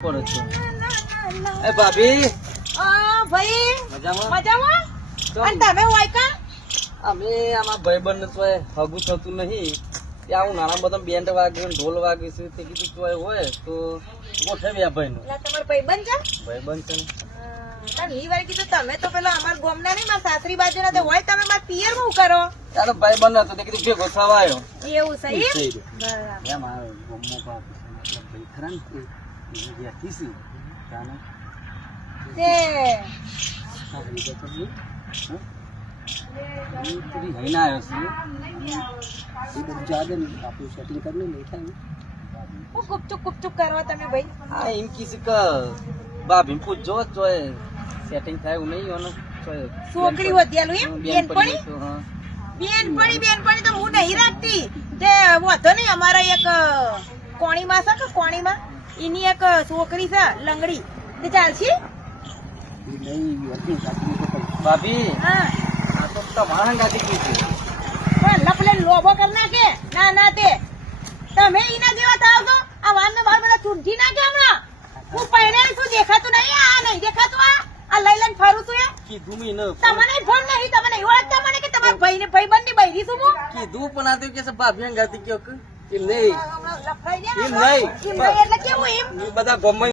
પડે છે. એ ભાભી ભાઈ મજામાં? મજામાં? અને તમે હોય કા? અમે આમાં ભાઈબંધ તો હગું થતું નહીં. ત્યાં હું નાના બધા બેન્ડ વાગ્યું ઢોલ વાગ્યું છે તે કીધું તો હોય તો ગોઠવ્યા ભાઈ નું. એટલે તમારો ભાઈબંધ છે? ભાઈબંધ છે ને. તાર ઈ વાર કીધું તમે તો પેલો અમાર ગોમના નહીં મારા સાસરી બાજુના તો હોય તમે મારા પિયર માં કરો. ત્યારે ભાઈબંધ હતો તે કીધું ભેગો થવા આવ્યો. એવું સહી? બરાબર. એમ આવે ગોમો પાપ મતલબ ભાઈ ખરા ને એ બેઠી છે તાને તે સાસરી જતો છે. લઈને આવ્યો છું. એ બધું જાગે ને આપણું સેટિંગ કરી નહીં થાય. હું ગુપચુપ કરવા તમે ભાઈ? હા એમ કીધું કે ભાભી પૂછજો જોય સેટિંગ થાય એવું નહીં એનું છોકરી વધ્યાલું એમ? બેનપણી? બેનપણી તો હું નહીં રાખતી. તે વાંધો નહીં અમારા એક કોણીમાં છે કે કોણીમાં એની એક છોકરી છે લંગડી તે ચાલશે? ભાભી હા આ તો તમારા ગાડી કીધું પણ લપલે લોબો કરી નાખે. ના તે તમે એના જેવા થાવ તો આ વાનનો બાર બધા ચૂંટી નાખે હમણાં. હું પહેરેલી છું દેખાતું નહીં. આ નહીં દેખાતું. આ લઈ લઈને ફરું છું એ કીધું મેં ન તમને ફોન નહીં. તમે નહીં ઓળખતા મને કે તમારા ભાઈબંધ ની બૈરી છું હું? કીધું પણ આ તો કે છે ભાભી ગાડી કયો કે એમ નહીં લફડાઈ ગયા એમ ને? નહીં એમ નહીં એટલે કેવું એમ? એ બધા ગમે